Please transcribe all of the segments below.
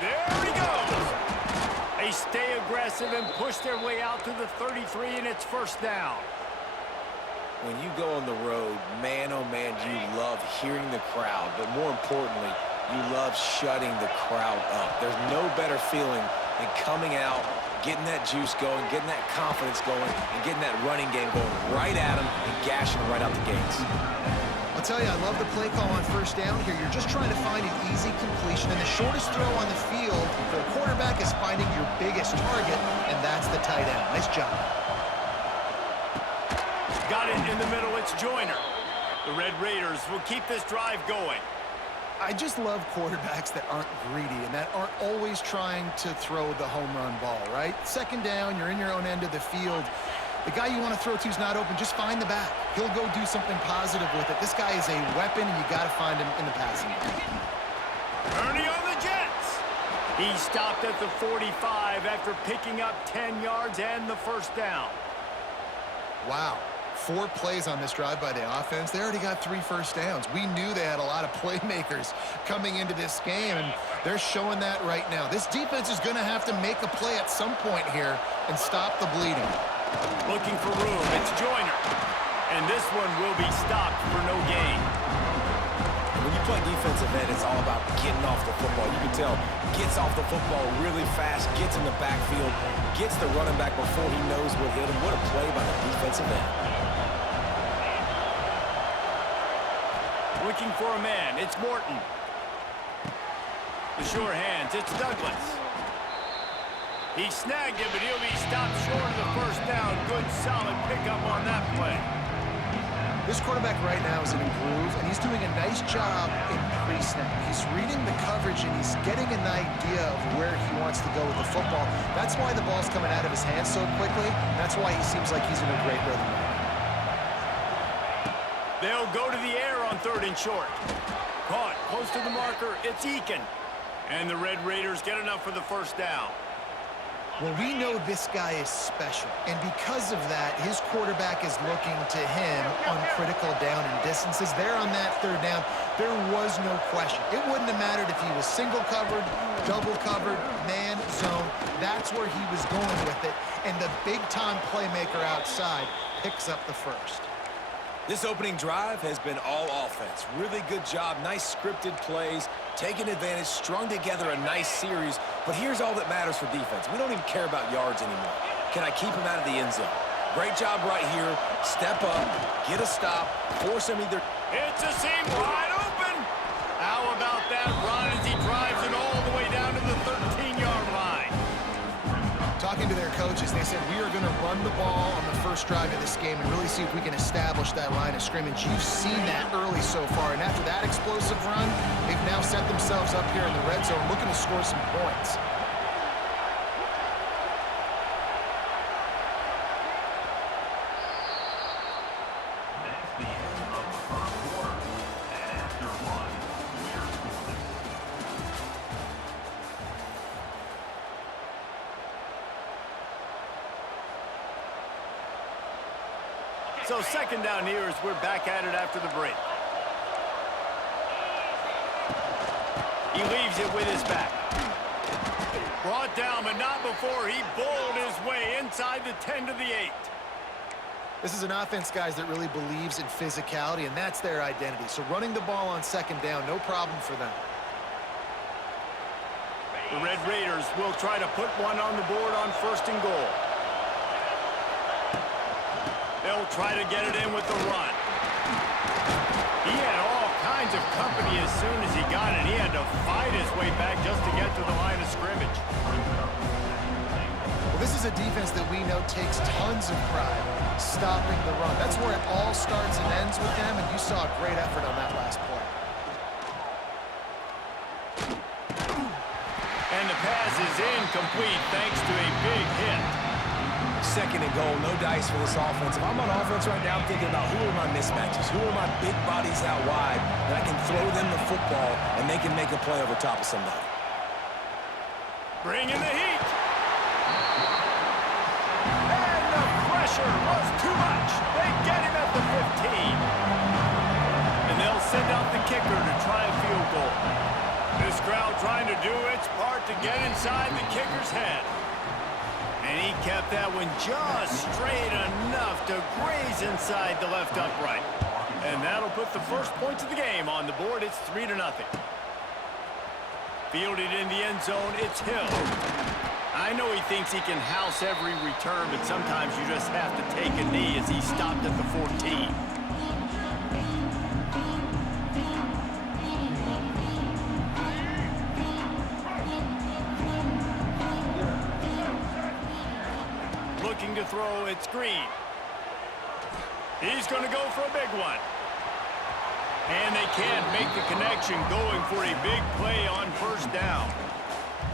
There he goes. They stay aggressive and push their way out to the 33, and it's first down. When you go on the road, man, oh man, you love hearing the crowd, but more importantly, you love shutting the crowd up. There's no better feeling than coming out, getting that juice going, getting that confidence going, and getting that running game going right at them and gashing them right out the gates. I'll tell you, I love the play call on first down here. You're just trying to find an easy completion, and the shortest throw on the field for a quarterback is finding your biggest target, and that's the tight end. Nice job. Got it in the middle. It's Joyner. The Red Raiders will keep this drive going. I just love quarterbacks that aren't greedy and that aren't always trying to throw the home run ball, right? Second down, you're in your own end of the field. The guy you want to throw to is not open. Just find the back. He'll go do something positive with it. This guy is a weapon, and you got to find him in the passing game. Ernie on the Jets. He stopped at the 45 after picking up 10 yards and the first down. Wow. 4 plays on this drive by the offense. They already got 3 first downs. We knew they had a lot of playmakers coming into this game, and they're showing that right now. This defense is going to have to make a play at some point here and stop the bleeding. Looking for room. It's Joyner. And this one will be stopped for no gain. And when you play defensive end, it's all about getting off the football. You can tell, gets off the football really fast, gets in the backfield, gets the running back before he knows what hit him. What a play by the defensive end. Looking for a man. It's Morton. The sure hands. It's Douglas. He snagged him, but he'll be stopped short of the first down. Good, solid pickup on that play. This quarterback right now is in a groove, and he's doing a nice job in pre-snap. He's reading the coverage, and he's getting an idea of where he wants to go with the football. That's why the ball's coming out of his hands so quickly. That's why he seems like he's in a great rhythm right now. They'll go to the air on 3rd and short. Caught close to the marker. It's Eakin. And the Red Raiders get enough for the first down. Well, we know this guy is special, and because of that, his quarterback is looking to him on critical down and distances. There on that 3rd down, there was no question. It wouldn't have mattered if he was single covered, double covered, man, zone. That's where he was going with it, and the big-time playmaker outside picks up the first. This opening drive has been all offense. Really good job, nice scripted plays, taking advantage, strung together a nice series. But here's all that matters for defense. We don't even care about yards anymore. Can I keep him out of the end zone? Great job right here. Step up, get a stop, force him either. It's a seam wide open. How about that run as he drives it all the way down to the 13-yard line? Talking to their coaches, they said, we are going to run the ball on the first drive of this game and really see if we can establish that line of scrimmage. You've seen that early so far, and after that explosive run, they've now set themselves up here in the red zone looking to score some points. So 2nd down here as we're back at it after the break. He leaves it with his back. Brought down, but not before he bowled his way inside the 10 to the 8. This is an offense, guys, that really believes in physicality, and that's their identity. So running the ball on 2nd down, no problem for them. The Red Raiders will try to put one on the board on 1st and goal. They'll try to get it in with the run. He had all kinds of company as soon as he got it. He had to fight his way back just to get to the line of scrimmage. Well, this is a defense that we know takes tons of pride stopping the run. That's where it all starts and ends with them, and you saw a great effort on that last play. And the pass is incomplete thanks to a big hit. 2nd and goal, no dice for this offense. If I'm on offense right now, I'm thinking about who are my mismatches, who are my big bodies out wide, and I can throw them the football, and they can make a play over top of somebody. Bring in the heat. And the pressure was too much. They get him at the 15. And they'll send out the kicker to try a field goal. This crowd trying to do its part to get inside the kicker's head. And he kept that one just straight enough to graze inside the left upright. And that'll put the first points of the game on the board. It's 3-0. Fielded in the end zone, it's Hill. I know he thinks he can house every return, but sometimes you just have to take a knee as he stopped at the 14. Looking to throw, it's Green. He's going to go for a big one. And they can't make the connection, going for a big play on first down.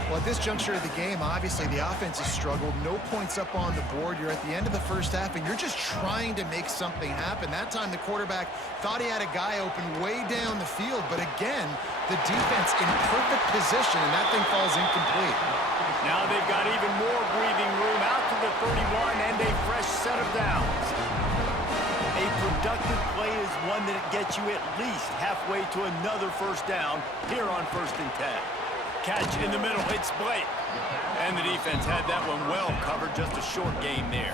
Well, at this juncture of the game, obviously the offense has struggled. No points up on the board. You're at the end of the first half, and you're just trying to make something happen. That time the quarterback thought he had a guy open way down the field, but again, the defense in perfect position, and that thing falls incomplete. Now they've got even more breathing room out to the 31 and a fresh set of downs. A productive play is one that gets you at least halfway to another first down here on 1st and 10. Catch in the middle, it's Blake. And the defense had that one well covered, just a short gain there.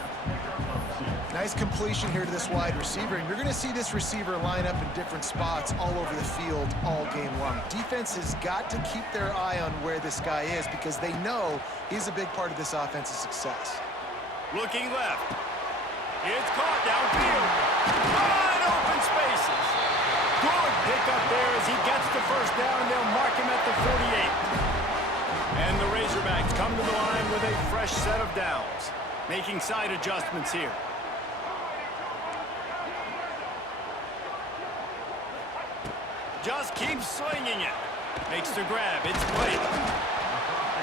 Nice completion here to this wide receiver, and you're going to see this receiver line up in different spots all over the field all game long. Defense has got to keep their eye on where this guy is because they know he's a big part of this offense's success. Looking left. It's caught downfield. Wide open spaces. Good pickup there as he gets the first down. They'll mark him at the 48. And the Razorbacks come to the line with a fresh set of downs. Making side adjustments here. Just keeps slinging it. Makes the grab. It's Blake.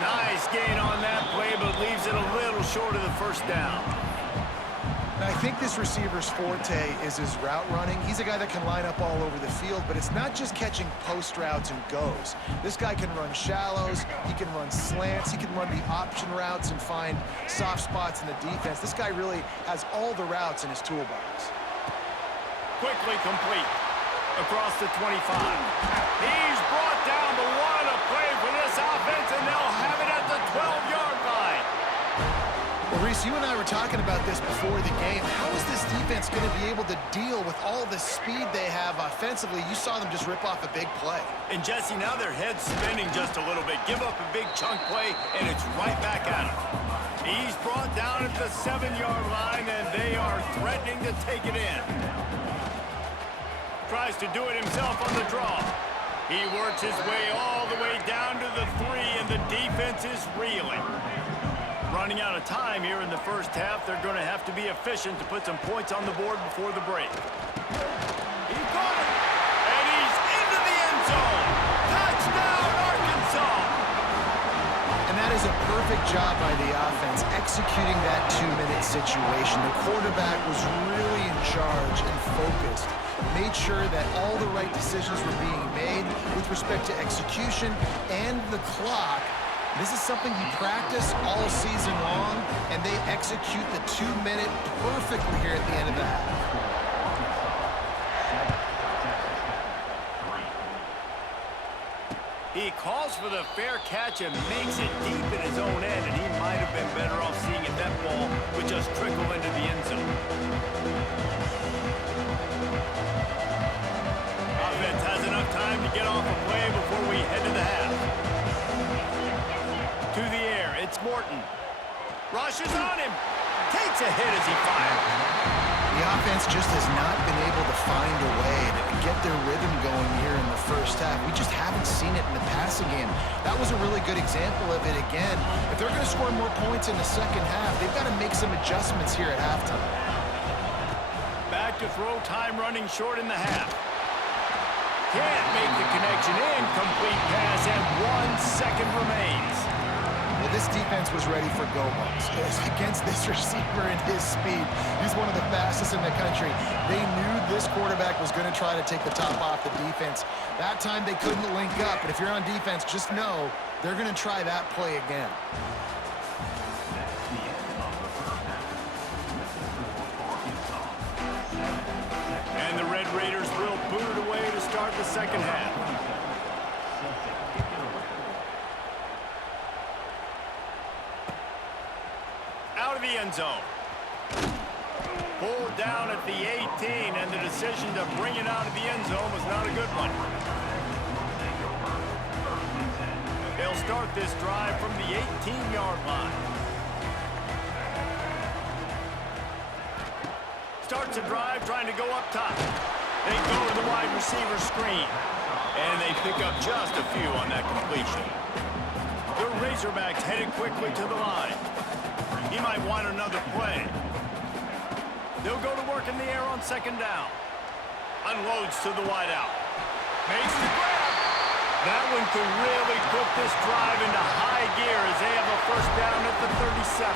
Nice gain on that play, but leaves it a little short of the first down. I think this receiver's forte is his route running. He's a guy that can line up all over the field, but it's not just catching post routes and goes. This guy can run shallows, he can run slants, he can run the option routes and find soft spots in the defense. This guy really has all the routes in his toolbox. Quickly complete. Across the 25. He's brought down, but what a play for this offense, and they'll have it at the 12-yard line. Well, Reese, you and I were talking about this before the game. How is this defense going to be able to deal with all the speed they have offensively? You saw them just rip off a big play. And Jesse, now their head's spinning just a little bit. Give up a big chunk play, and it's right back at him. He's brought down at the 7-yard line, and they are threatening to take it in. Tries to do it himself on the draw. He works his way all the way down to the 3, and the defense is reeling. Running out of time here in the first half. They're going to have to be efficient to put some points on the board before the break. He got it, and he's into the end zone. Touchdown, Arkansas! And that is a perfect job by the offense, executing that 2-minute situation. The quarterback was really in charge and focused. Made sure that all the right decisions were being made with respect to execution and the clock. This is something you practice all season long, and they execute the 2-minute perfectly here at the end of the half. He calls for the fair catch and makes it deep in his own end, and he might have been better off seeing if that ball would just trickle into the end zone. Offense has enough time to get off a play before we head to the half. To the air, it's Morton. Rushes on him. Takes a hit as he fires. The offense just has not been able to find a way to get their rhythm going here in the first half. We just haven't seen it in the passing game. That was a really good example of it again. If they're going to score more points in the second half, they've got to make some adjustments here at halftime. Back to throw, time running short in the half. Can't make the connection. Incomplete pass, and 1 second remains. Well, this defense was ready for go-balls. Against this receiver and his speed, he's one of the fastest in the country. They knew this quarterback was going to try to take the top off the defense. That time they couldn't link up, but if you're on defense, just know they're going to try that play again. And the Red Raiders will boot it away to start the second half. of the end zone. Pulled down at the 18, and the decision to bring it out of the end zone was not a good one. They'll start this drive from the 18-yard line. Starts a drive trying to go up top. They go to the wide receiver screen. And they pick up just a few on that completion. The Razorbacks headed quickly to the line. He might want another play. They'll go to work in the air on second down. Unloads to the wideout. Makes the grab. That one could really put this drive into high gear as they have a first down at the 37.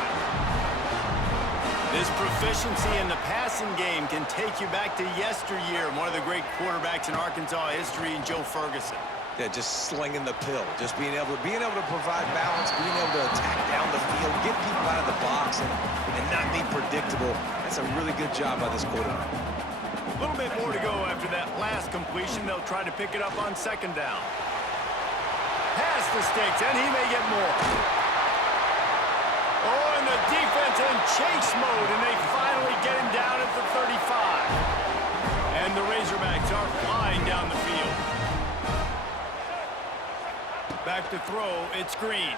This proficiency in the passing game can take you back to yesteryear, one of the great quarterbacks in Arkansas history, Joe Ferguson. Yeah, just slinging the pill, just being able to provide balance, being able to attack down the field, get people out of the box, and not be predictable. That's a really good job by this quarterback. A little bit more to go after that last completion. They'll try to pick it up on second down. Pass the sticks, and he may get more. Oh, and the defense in chase mode, and they finally get him down at the 35. And the Razorbacks are flying down the field. Back to throw, it's Green.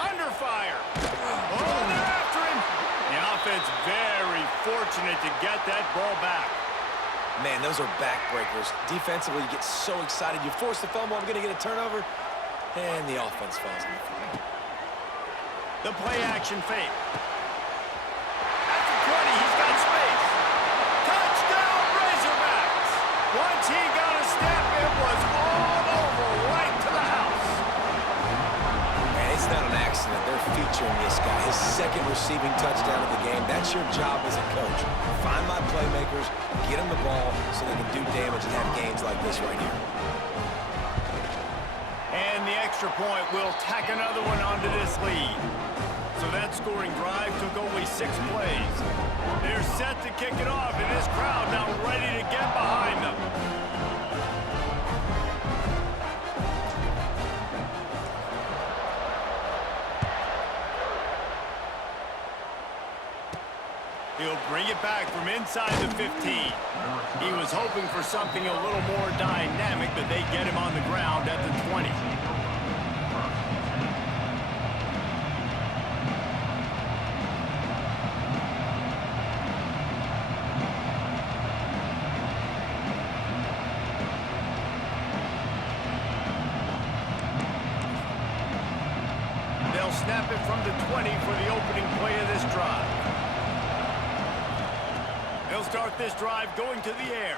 Under fire. Oh, they're after him. The offense very fortunate to get that ball back. Man, those are backbreakers. Defensively, you get so excited. You force the fumble, I'm going to get a turnover, and the offense falls in the field. The play action fake. At the 20, he's got space. Touchdown, Razorbacks! Once he got a step, it was all over, right to the house. Man, it's not an accident. They're featuring this guy. His second receiving touchdown of the game. That's your job as a coach. Find my playmakers, get them the ball so they can do damage and have games like this right here. And the extra point will tack another one onto this lead. So that scoring drive took only 6 plays. They're set to kick it off, and this crowd now ready to get behind them. He'll bring it back from inside the 15. He was hoping for something a little more dynamic, but they get him on the ground at the 20. They'll snap it from the 20 for the opening play of this drive. They'll start this drive going to the air.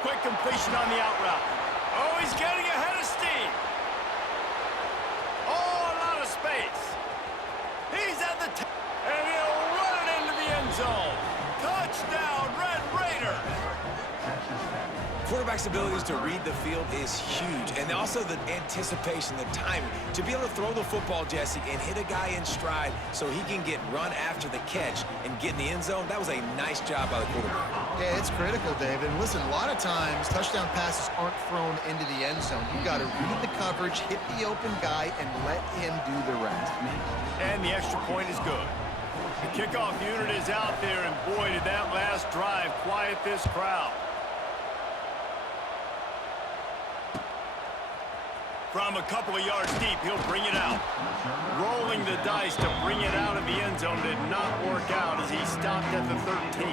Quick completion on the out route. Oh, he's getting ahead of steam. Oh, a lot of space. He's at the top, and he'll run it into the end zone. Touchdown, Red Raiders. Quarterback's abilities to read the field is huge, and also the anticipation, the timing. To be able to throw the football, Jesse, and hit a guy in stride so he can get run after the catch and get in the end zone, that was a nice job by the quarterback. Yeah, it's critical, David. And listen, a lot of times touchdown passes aren't thrown into the end zone. You've got to read the coverage, hit the open guy, and let him do the rest. And the extra point is good. The kickoff unit is out there, and boy, did that last drive quiet this crowd. From a couple of yards deep, he'll bring it out. Rolling the dice to bring it out of the end zone did not work out as he stopped at the 13.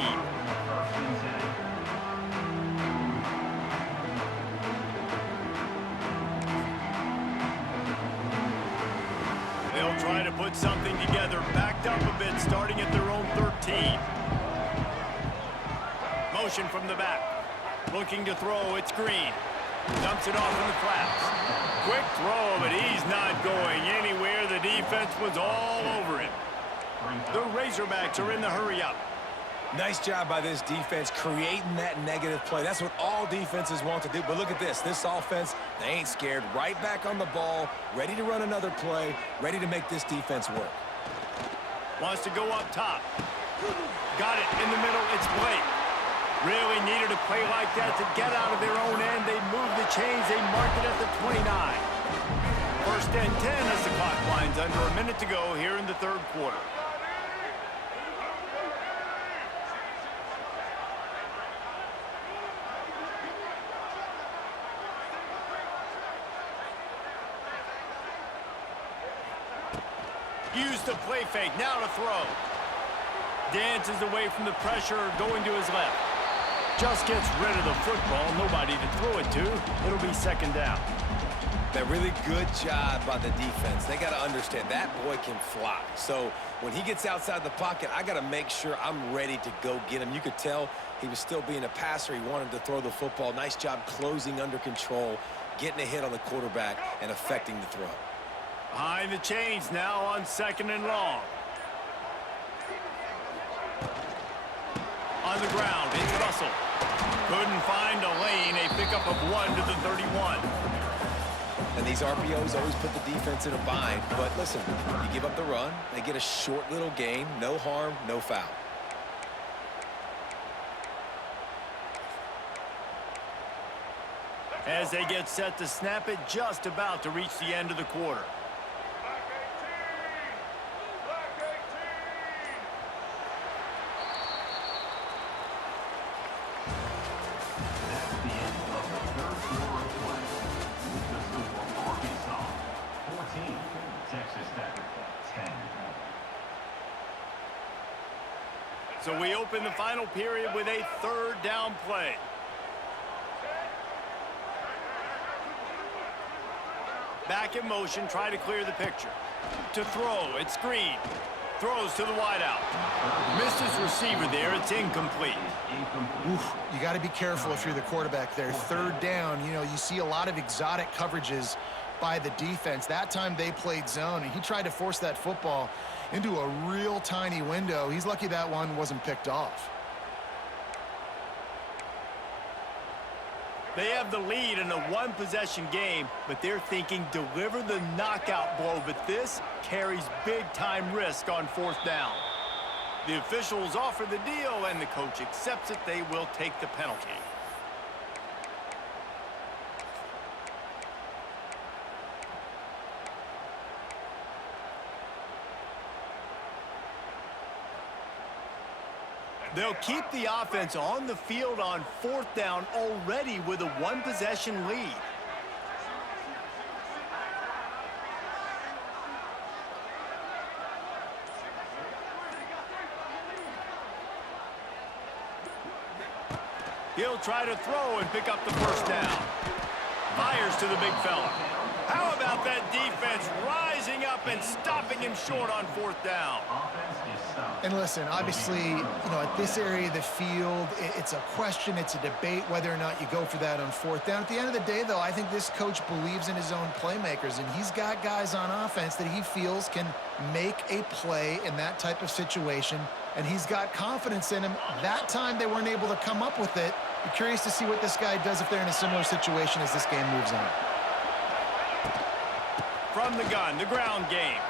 They'll try to put something together, backed up a bit, starting at their own 13. Motion from the back. Looking to throw, it's Green. Dumps it off in the flats. Quick throw, but he's not going anywhere. The defense was all over him. The Razorbacks are in the hurry-up. Nice job by this defense creating that negative play. That's what all defenses want to do. But look at this. This offense, they ain't scared. Right back on the ball, ready to run another play, ready to make this defense work. Wants to go up top. Got it in the middle. It's Blake. Really needed a play like that to get out of their own end. They moved the chains. They marked it at the 29. First and 10 as the clock winds under a minute to go here in the third quarter. Use the play fake, now to throw. Dances away from the pressure, going to his left. Just gets rid of the football, nobody to throw it to. It'll be second down. That really good job by the defense. They got to understand that boy can fly. So when he gets outside the pocket, I got to make sure I'm ready to go get him. You could tell he was still being a passer. He wanted to throw the football. Nice job closing under control, getting a hit on the quarterback, and affecting the throw. Behind the chains now on second and long. On the ground, it's Russell. Couldn't find a lane, a pickup of 1 to the 31. And these RPOs always put the defense in a bind. But listen, you give up the run, they get a short little gain, no harm, no foul. As they get set to snap it, just about to reach the end of the quarter. So we open the final period with a third down play. Back in motion, try to clear the picture. To throw, it's Green. Throws to the wideout. Misses receiver there, it's incomplete. Oof, you got to be careful if you're the quarterback there. Third down, you know, you see a lot of exotic coverages by the defense. That time they played zone, and he tried to force that football into a real tiny window. He's lucky that one wasn't picked off. They have the lead in a one-possession game, but they're thinking deliver the knockout blow, but this carries big-time risk on fourth down. The officials offer the deal, and the coach accepts it. They will take the penalty. They'll keep the offense on the field on fourth down already with a one-possession lead. He'll try to throw and pick up the first down. Fires to the big fella. How about that defense rising up and stopping him short on fourth down? And listen, obviously, you know, at this area of the field, it's a question, it's a debate whether or not you go for that on fourth down. At the end of the day, though, I think this coach believes in his own playmakers, and he's got guys on offense that he feels can make a play in that type of situation, and he's got confidence in him. That time they weren't able to come up with it. Be curious to see what this guy does if they're in a similar situation as this game moves on. From the gun, the ground game.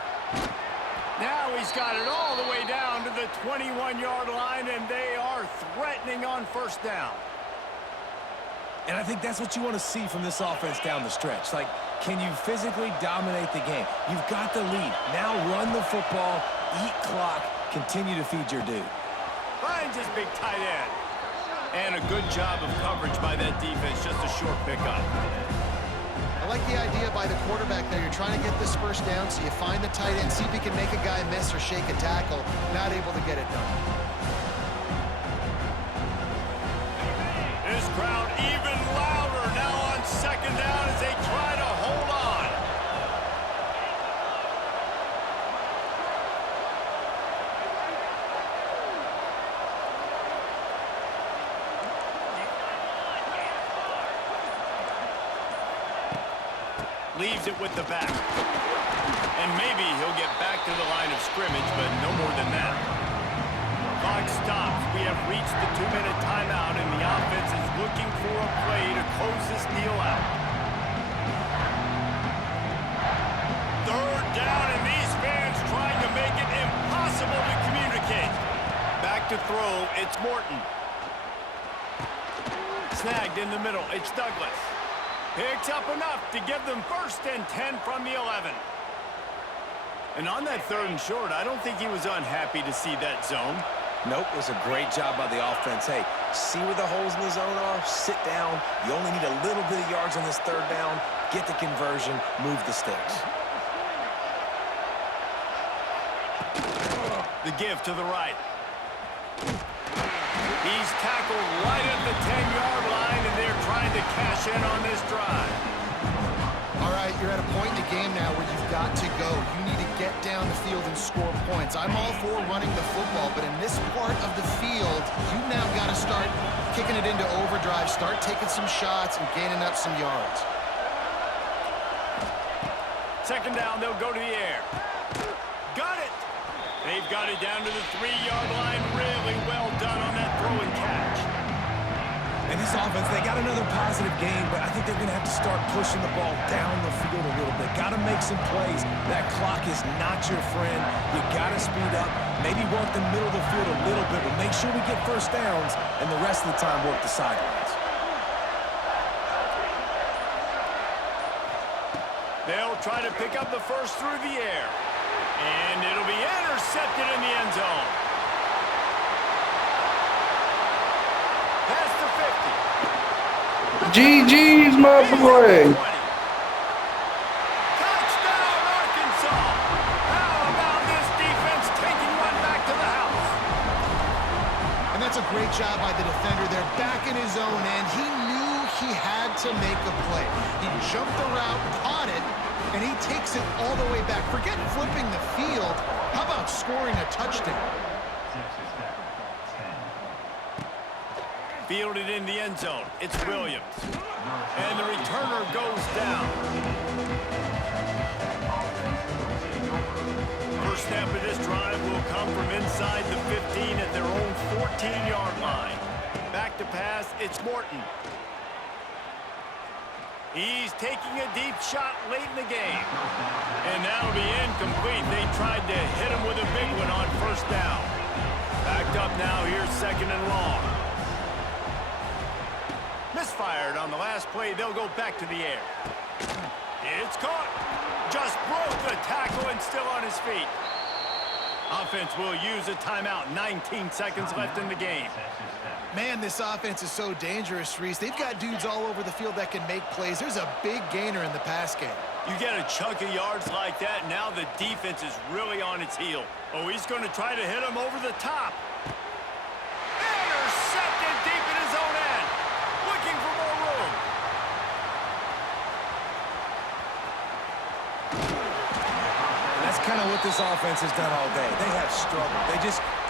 Now he's got it all the way down to the 21-yard line, and they are threatening on first down. And I think that's what you want to see from this offense down the stretch. Like, can you physically dominate the game? You've got the lead. Now run the football, eat clock, continue to feed your dude. Finds his big tight end. And a good job of coverage by that defense, just a short pickup. I like the idea by the quarterback there. You're trying to get this first down, so you find the tight end, see if he can make a guy miss or shake a tackle. Not able to get it done. This crowd even louder now on second down as they try to hold on. Leaves it with the back. And maybe he'll get back to the line of scrimmage, but no more than that. Clock stops. We have reached the 2-minute timeout, and the offense is looking for a play to close this deal out. Third down, and these fans trying to make it impossible to communicate. Back to throw, it's Morton. Snagged in the middle, it's Douglas. Picks up enough to give them 1st and 10 from the 11. And on that 3rd and short, I don't think he was unhappy to see that zone. Nope, it was a great job by the offense. Hey, see where the holes in the zone are? Sit down. You only need a little bit of yards on this 3rd down. Get the conversion, move the sticks. The give to the right. He's tackled right at the 10-yard line, and they're trying to cash in on this drive. All right, you're at a point in the game now where you've got to go. You need to get down the field and score points. I'm all for running the football, but in this part of the field, you've now got to start kicking it into overdrive, start taking some shots and gaining up some yards. 2nd down, they'll go to the air. Got it! They've got it down to the 3-yard line. Really well done on that throw and catch. And this offense, they got another positive game, but I think they're going to have to start pushing the ball down the field a little bit. Got to make some plays. That clock is not your friend. You got to speed up. Maybe work the middle of the field a little bit, but make sure we get 1st downs, and the rest of the time work the sidelines. They'll try to pick up the 1st through the air. And it'll be intercepted in the end zone. Past the 50. GG's, my boy. Touchdown, Arkansas. How about this defense taking one back to the house? And that's a great job by the defender there, back in his own end. He knew he had to make a play. He jumped the route, caught it, and he takes it all the way back. Forget flipping the field. How about scoring a touchdown? Fielded in the end zone. It's Williams. And the returner goes down. First snap of this drive will come from inside the 15 at their own 14-yard line. Back to pass, it's Morton. He's taking a deep shot late in the game. And that'll be incomplete. They tried to hit him with a big one on 1st down. Backed up now, here's 2nd and long. Misfired on the last play. They'll go back to the air. It's caught. Just broke the tackle and still on his feet. Offense will use a timeout. 19 seconds left in the game. Man, this offense is so dangerous, Reese. They've got dudes all over the field that can make plays. There's a big gainer in the pass game. You get a chunk of yards like that, now the defense is really on its heel. Oh, he's going to try to hit him over the top. Intercepted deep in his own end. Looking for more room. And that's kind of what this offense has done all day. They have struggled.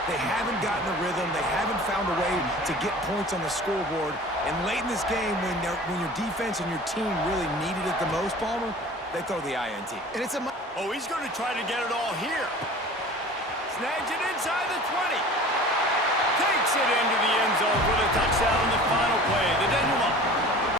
They haven't gotten a rhythm. They haven't found a way to get points on the scoreboard. And late in this game, when your defense and your team really needed it the most, Palmer, they throw the INT. And it's a... Oh, he's going to try to get it all here. Snags it inside the 20. Takes it into the end zone for the touchdown on the final play. The Denver